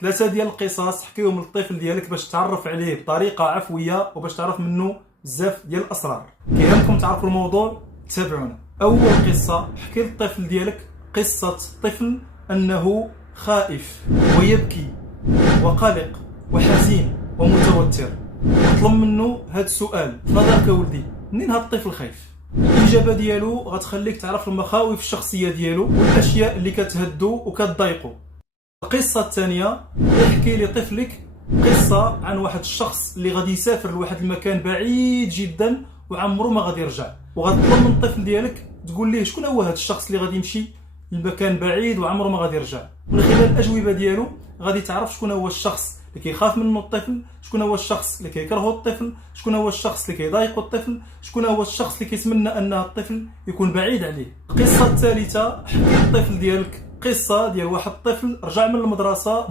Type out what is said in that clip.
3 ديال القصص حكيهم للطفل ديالك باش تعرف عليه بطريقه عفويه وباش تعرف منه بزاف ديال الاسرار. كيهمكم تعرفوا الموضوع، تابعونا. اول قصه، حكي للطفل ديالك قصه طفل انه خائف ويبكي وقلق وحزين ومتوتر. اطلب منه هذا السؤال في نظرك ولدي، منين هذا الطفل خايف؟ الاجابه ديالو غتخليك تعرف المخاوف الشخصيه ديالو والاشياء اللي كتهدو وكتضايقو. القصه الثانيه، احكي لطفلك قصه عن واحد الشخص اللي غادي يسافر لواحد المكان بعيد جدا وعمره ما غادي يرجع، وغتطلب من الطفل ديالك تقول ليه شكون هو هذا الشخص اللي غادي يمشي لمكان بعيد وعمره ما غادي يرجع. من خلال الاجوبه ديالو غادي تعرف شكون هو الشخص اللي كيخاف منه الطفل، شكون هو الشخص اللي كيكرهه الطفل، شكون هو الشخص اللي كيضايقه الطفل، شكون هو الشخص اللي كيتمنى ان الطفل يكون بعيد عليه. القصه الثالثه، حكي للطفل ديالك قصه ديال واحد الطفل رجع من المدرسه